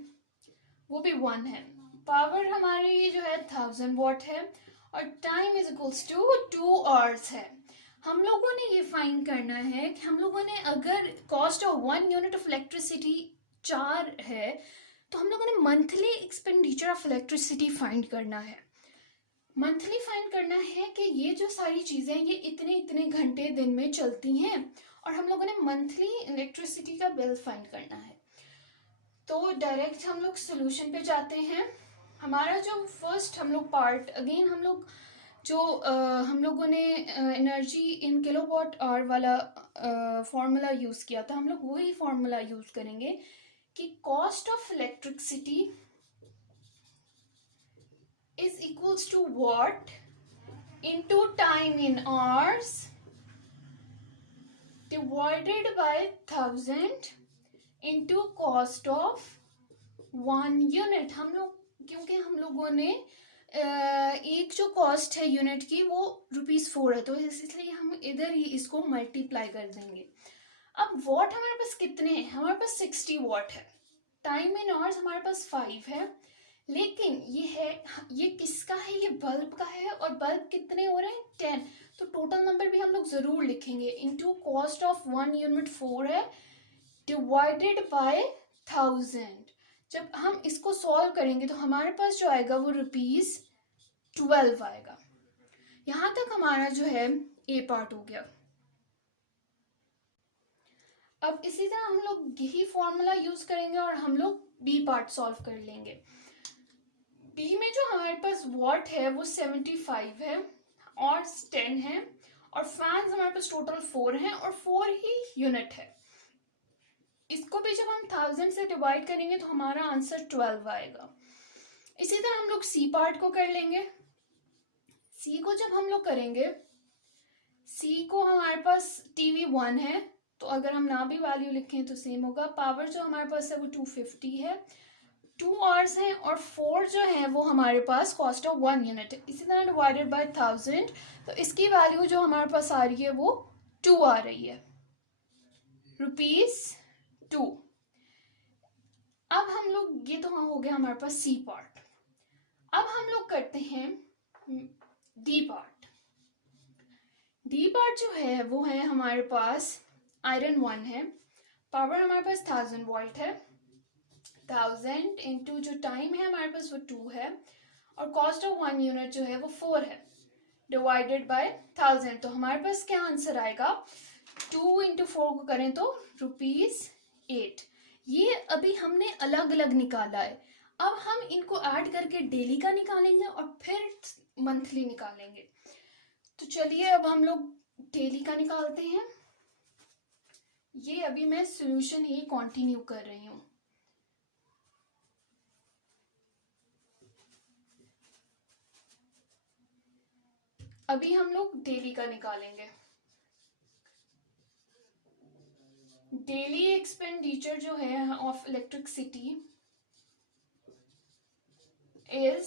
वो भी 1 है, पावर हमारी जो है 1000 वॉट है और time is equals to 2 hours है। हम लोगों ने ये फाइंड करना है कि हम लोगों ने अगर cost of 1 unit of electricity 4 है तो हम लोगों ने monthly expenditure of electricity find करना है। मंथली फाइंड करना है कि ये जो सारी चीज़ें ये इतने इतने घंटे दिन में चलती हैं और हम लोगों ने मंथली इलेक्ट्रिसिटी का बिल फाइंड करना है। तो डायरेक्ट हम लोग सोल्यूशन पे जाते हैं। हमारा जो फर्स्ट हम लोग पार्ट, अगेन हम लोग जो हम लोगों ने एनर्जी इन किलोवाट आवर वाला फॉर्मूला यूज़ किया था, हम लोग वही फॉर्मूला यूज़ करेंगे कि cost of electricity is equals to watt into time in hours divided by 1000 into cost of 1 unit. हम लोग, क्योंकि हम लोगों ने एक जो कॉस्ट है यूनिट की वो ₹4 है, तो इसलिए हम इधर ही इसको मल्टीप्लाई कर देंगे। अब वॉट हमारे पास कितने हैं? हमारे पास 60 वॉट है। टाइम इन आवर्स हमारे पास 5 है, लेकिन ये किसका है? ये बल्ब का है, और बल्ब कितने हो रहे हैं? 10। तो टोटल नंबर भी हम लोग जरूर लिखेंगे। इनटू कॉस्ट ऑफ 1 यूनिट 4 है, डिवाइडेड बाय 1000। जब हम इसको सॉल्व करेंगे तो हमारे पास जो आएगा वो ₹12 आएगा। यहां तक हमारा जो है ए पार्ट हो गया। अब इसी तरह हम लोग यही फॉर्मूला यूज करेंगे और हम लोग बी पार्ट सॉल्व कर लेंगे। बी में जो हमारे पास वॉट है वो 75 है और 10 है, और फैंस हमारे पास टोटल 4 हैं और 4 ही यूनिट है। इसको भी जब हम 1000 से डिवाइड करेंगे तो हमारा आंसर 12 आएगा। इसी तरह हम लोग सी पार्ट को कर लेंगे। सी को जब हम लोग करेंगे, सी को हमारे पास टीवी 1 है, तो अगर हम ना भी वैल्यू लिखें तो सेम होगा। पावर जो हमारे पास है वो 250 है, 2 आवर्स हैं, और 4 जो है वो हमारे पास कॉस्ट ऑफ 1 यूनिट है। इसी तरह डिवाइडेड बाय 1000, तो इसकी वैल्यू जो हमारे पास आ रही है वो 2 आ रही है, ₹2। अब हम लोग, ये तो हो गया हमारे पास सी पार्ट। अब हम लोग करते हैं डी पार्ट। डी पार्ट जो है वो है हमारे पास आयरन 1 है, पावर हमारे पास 1000 वोल्ट है, 1000 इंटू जो टाइम है हमारे पास वो 2 है, और कॉस्ट ऑफ 1 यूनिट जो है वो 4 है, डिवाइडेड बाय 1000। तो हमारे पास क्या आंसर आएगा? 2 इंटू 4 को करें तो ₹8। ये अभी हमने अलग अलग निकाला है। अब हम इनको ऐड करके डेली का निकालेंगे और फिर मंथली निकालेंगे। तो चलिए अब हम लोग डेली का निकालते हैं। ये अभी मैं सॉल्यूशन ही कंटिन्यू कर रही हूँ। अभी हम लोग डेली का निकालेंगे। डेली एक्सपेंडिचर जो है ऑफ इलेक्ट्रिसिटी इज,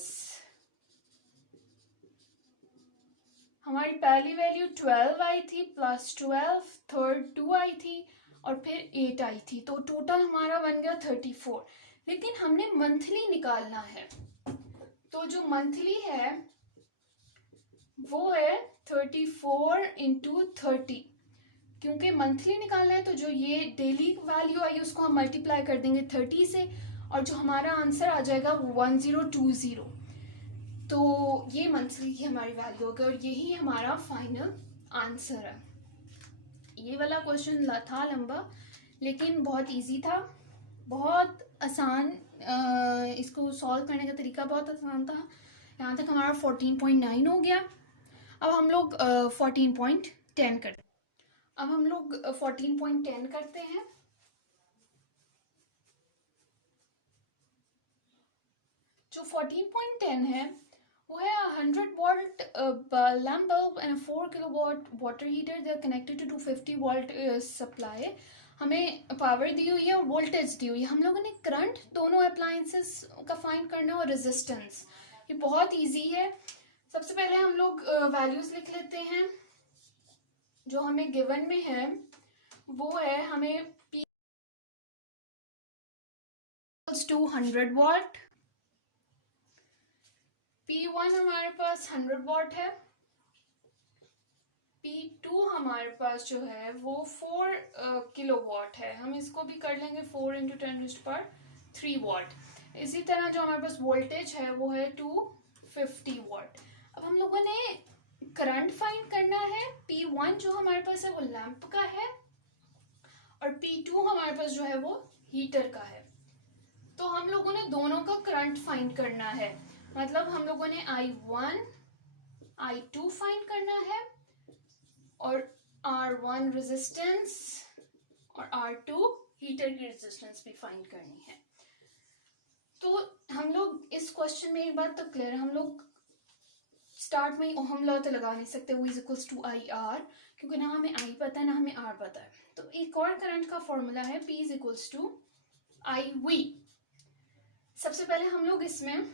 हमारी पहली वैल्यू 12 आई थी, प्लस 12, थर्ड 2 आई थी, और फिर 8 आई थी, तो टोटल हमारा बन गया 34। लेकिन हमने मंथली निकालना है, तो जो मंथली है वो है 34 इंटू 30। क्योंकि मंथली निकालना है तो जो ये डेली वैल्यू आई उसको हम मल्टीप्लाई कर देंगे 30 से, और जो हमारा आंसर आ जाएगा वो 1020। तो ये मंथली की हमारी वैल्यू होगी, और यही हमारा फाइनल आंसर है। ये वाला क्वेश्चन था लंबा, लेकिन बहुत इजी था, बहुत आसान। इसको सॉल्व करने का तरीका बहुत आसान था। यहाँ तक हमारा 14.9 हो गया। अब हम लोग 14.10 करते हैं। अब हम लोग 14.10 करते हैं। जो 14.10 है वो है 100 volt lamp bulb and 4 kilowatt water heater, they are connected to 250 volt supply. हमें पावर दी हुई है और वोल्टेज दी हुई है। हम लोगों ने करंट, दोनों अप्लायंसेस का फाइंड करना है, और रेजिस्टेंस। ये बहुत इजी है। सबसे पहले हम लोग वैल्यूज लिख लेते हैं। जो हमें गिवन में है वो है, हमें P टू 100 वॉट, P1 हमारे पास 100 वॉट है, P2 हमारे पास जो है वो 4 किलोवाट है। हम इसको भी कर लेंगे 4 इंटू 10⁻³ वॉट। इसी तरह जो हमारे पास वोल्टेज है वो है 250 वॉट। अब हम लोगों ने करंट फाइंड करना है। P1 जो हमारे पास है वो लैंप का है, और P2 हमारे पास जो है वो हीटर का है। तो हम लोगों ने दोनों का करंट फाइंड करना है। मतलब हम लोगों ने I1 I2 फाइंड करना है और R1 रेजिस्टेंस और R2 हीटर की रेजिस्टेंस भी फाइंड करनी है। तो हम लोग इस क्वेश्चन में एक बात तो क्लियर है, हम लोग स्टार्ट में ओहम लॉ तो लगा नहीं सकते, वो is equals to I R, क्योंकि ना हमें आई पता है ना हमें आर पता है। तो एक और करंट का फॉर्मूला है P is equals to I V. सबसे पहले हम लोग इसमें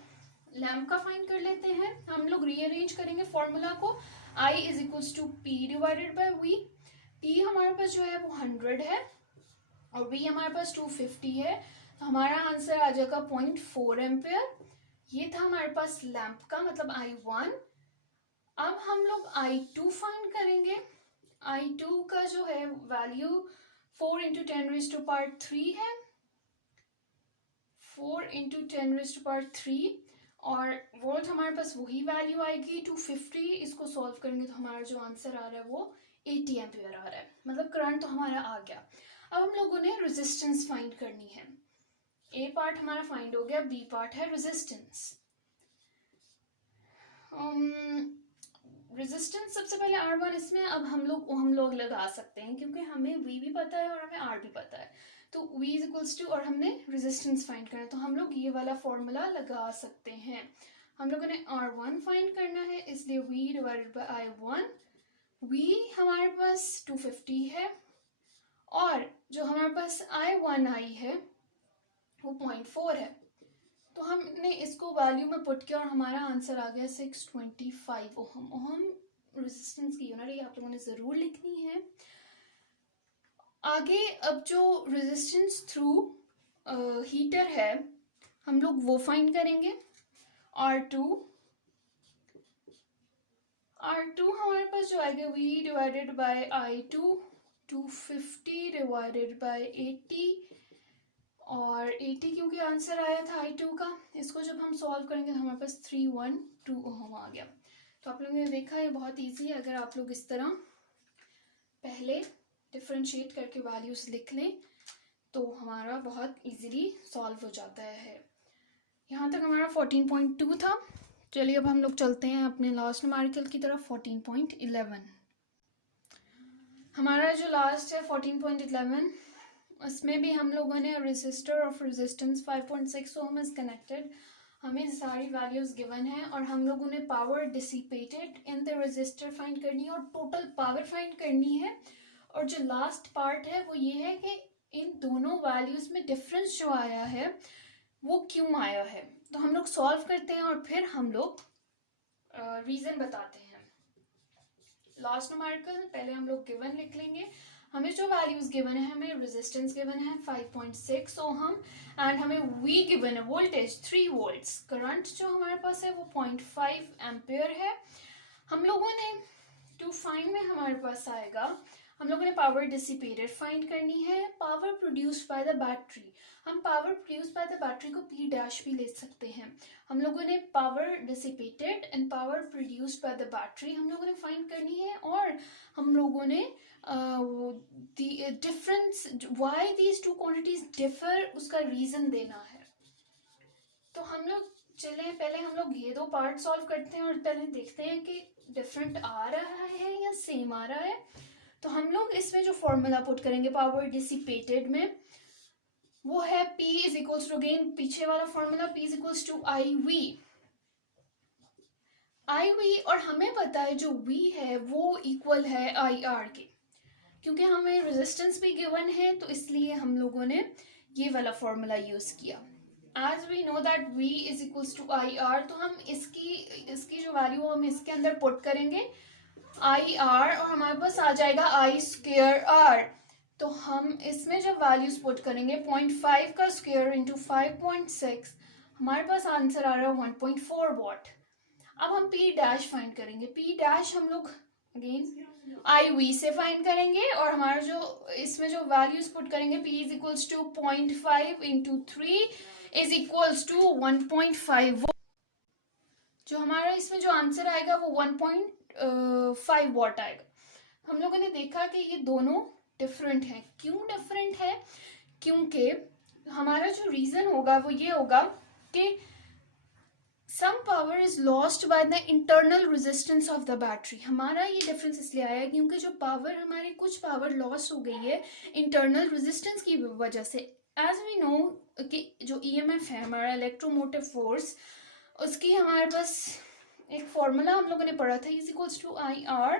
लैम्प का फाइंड कर लेते हैं। हम लोग रीअरेंज करेंगे फॉर्मूला को। I is equals to P divided by V। P हमारे पास जो है वो 100 है और V हमारे पास 250 है, तो हमारा आंसर आ जाएगा 0.4 एम्पियर। ये था हमारे पास लैम्प का मतलब I1। अब हम लोग I2 फाइंड करेंगे। I2 का जो है वैल्यू 4 इंटू 10⁻³ है, 4 इंटू 10⁻³ और वोल्ट हमारे पास वही वैल्यू आएगी 250। इसको सॉल्व करेंगे तो हमारा जो आंसर आ रहा है वो 80 एम्पियर आ रहा है, मतलब करंट तो हमारा आ गया। अब हम लोगों ने रेजिस्टेंस फाइंड करनी है। ए पार्ट हमारा फाइंड हो गया, बी पार्ट है रेजिस्टेंस। रेजिस्टेंस सबसे पहले R1 इसमें अब हम लोग लगा सकते हैं, क्योंकि हमें V भी पता है और हमें R भी पता है। तो V इज इक्वल्स टू और हमने रेजिस्टेंस फाइंड करना है, तो हम लोग ये वाला फॉर्मूला लगा सकते हैं। हम लोगों ने R1 फाइंड करना है, इसलिए V divided by I1। V हमारे पास 250 है और जो हमारे पास I1 आई है वो 0.4 है। तो हमने इसको वैल्यू में पुट किया और हमारा आंसर आ गया 625 ओहम। ओहम रेजिस्टेंस की यूनिट ये आप लोगों ने ज़रूर लिखनी है। आगे अब जो रेजिस्टेंस थ्रू हीटर है हम लोग वो फाइंड करेंगे। R2 हमारे पास जो आएगा V divided by I2, 250 divided by 80 और 80 क्योंकि आंसर आया था I2 का, इसको जब हम सॉल्व करेंगे तो हमारे पास 312 ओहम आ गया। तो आप लोगों ने देखा ये बहुत इजी है, अगर आप लोग इस तरह पहले डिफरेंशिएट करके वैल्यूज लिख लें तो हमारा बहुत इजीली सॉल्व हो जाता है। यहाँ तक हमारा 14.2 था। चलिए अब हम लोग चलते हैं अपने लास्ट न्यूमेरिकल की तरफ, 14.11। हमारा जो लास्ट है 14.11, उसमें भी हम लोगों ने resistor of resistance 5.6 ohm is connected. हमें सारी वैल्यूज गिवन है और हम लोगों ने power dissipated in the resistor find करनी है और टोटल पावर फाइंड करनी है। और जो लास्ट पार्ट है वो ये है कि इन दोनों वैल्यूज में डिफरेंस जो आया है वो क्यों आया है। तो हम लोग सॉल्व करते हैं और फिर हम लोग रीजन बताते हैं। लास्ट न्यूमेरिकल पहले हम लोग गिवन लिख लेंगे। हमें जो वैल्यूज गिवन है, हमें रेजिस्टेंस गिवन है 5.6 ओहम एंड हमें V गिवन है वोल्टेज 3 वोल्ट्स। करंट जो हमारे पास है वो 0.5 एम्पियर है। हम लोगों ने टू फाइंड में हमारे पास आएगा, हम लोगों ने पावर डिसिपेटेड फाइंड करनी है, power produced by the battery. हम power produced by the battery को P डैश भी ले सकते हैं। हम लोगों ने power dissipated and power produced by the battery हम लोगों ने फाइंड करनी है और हम लोगों ने difference why these two quantities differ उसका रीजन देना है। तो हम लोग चले पहले हम लोग ये दो पार्ट सॉल्व करते हैं और पहले देखते हैं कि डिफरेंट आ रहा है या सेम आ रहा है। तो हम लोग इसमें जो फॉर्मूला पुट करेंगे पावर डिसिपेटेड में वो है P is equals to, again पीछे वाला formula, P is equals to I V और हमें पता है जो V है वो इक्वल है IR के, क्योंकि हमें रेजिस्टेंस भी गिवन है तो इसलिए हम लोगों ने ये वाला फॉर्मूला यूज किया। As we know that V is equals to IR, तो हम इसकी जो वैल्यू हम इसके अंदर पुट करेंगे IR और हमारे पास आ जाएगा I²R। तो हम इसमें जब वैल्यूज पुट करेंगे 0.5 का स्क्वायर इंटू 5.6 हमारे पास आंसर आ रहा है 1.4 वॉट। अब हम P डैश फाइंड करेंगे। P डैश हम लोग अगेन IV से फाइंड करेंगे और हमारा जो इसमें जो वैल्यूज पुट करेंगे P is equals to 0.5 into 3 is equals to 1.5 watt. जो हमारा इसमें जो आंसर आएगा वो 1.5 वॉट आएगा। हम लोगों ने देखा कि ये दोनों डिफरेंट है। क्यों डिफरेंट है? क्योंकि हमारा जो रीजन होगा वो ये होगा कि some power is lost by the internal resistance of the battery. हमारा ये डिफरेंस इसलिए आया है क्योंकि जो पावर हमारी कुछ पावर लॉस हो गई है इंटरनल रेजिस्टेंस की वजह से। एज वी नो कि जो ईएमएफ है हमारा इलेक्ट्रोमोटिव फोर्स, उसकी हमारे पास एक फॉर्मूला हम लोगों ने पढ़ा था, is equals to I R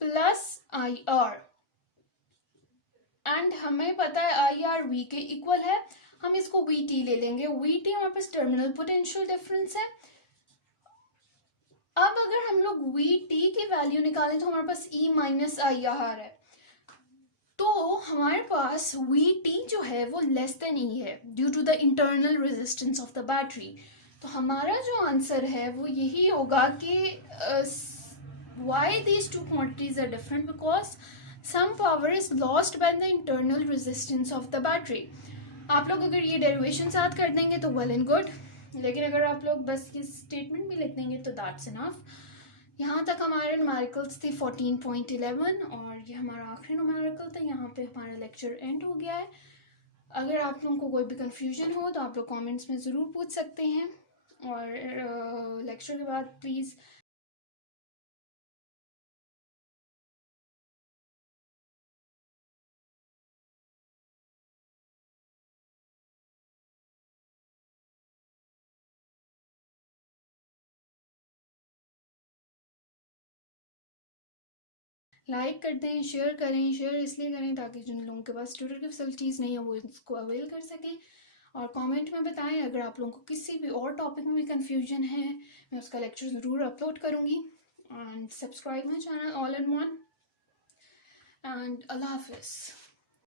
plus I R, and हमें पता है आई आर वी के इक्वल है। हम इसको वी टी ले लेंगे। वी टी हमारे पास टर्मिनल पोटेंशियल डिफरेंस है। अब अगर हम लोग वी टी की वैल्यू निकालें तो हमारे पास ई माइनस आई आर है, तो हमारे पास वी टी जो है वो लेस देन ई है due to the internal resistance of the battery. तो हमारा जो आंसर है वो यही होगा कि why these two quantities are different, because some power is lost by the internal resistance of the battery. आप लोग अगर ये डेरिवेशन साथ कर देंगे तो वेल एंड गुड, लेकिन अगर आप लोग बस ये स्टेटमेंट भी लिख देंगे तो दैट्स इनफ। यहाँ तक हमारे न्यूमेरिकल्स थे 14.11 और ये हमारा आखिरी न्यूमेरिकल था। यहाँ पे हमारा लेक्चर एंड हो गया है। अगर आप लोगों को कोई भी कन्फ्यूजन हो तो आप लोग कमेंट्स में ज़रूर पूछ सकते हैं, और लेक्चर के बाद प्लीज़ लाइक कर दें, शेयर करें। शेयर इसलिए करें ताकि जिन लोगों के पास ट्विटर की फैसिलिटीज़ नहीं है वो इसको अवेल कर सकें। और कमेंट में बताएं अगर आप लोगों को किसी भी और टॉपिक में भी कन्फ्यूजन है, मैं उसका लेक्चर ज़रूर अपलोड करूँगी। And subscribe my channel all in one, and अल्लाह हाफिज़।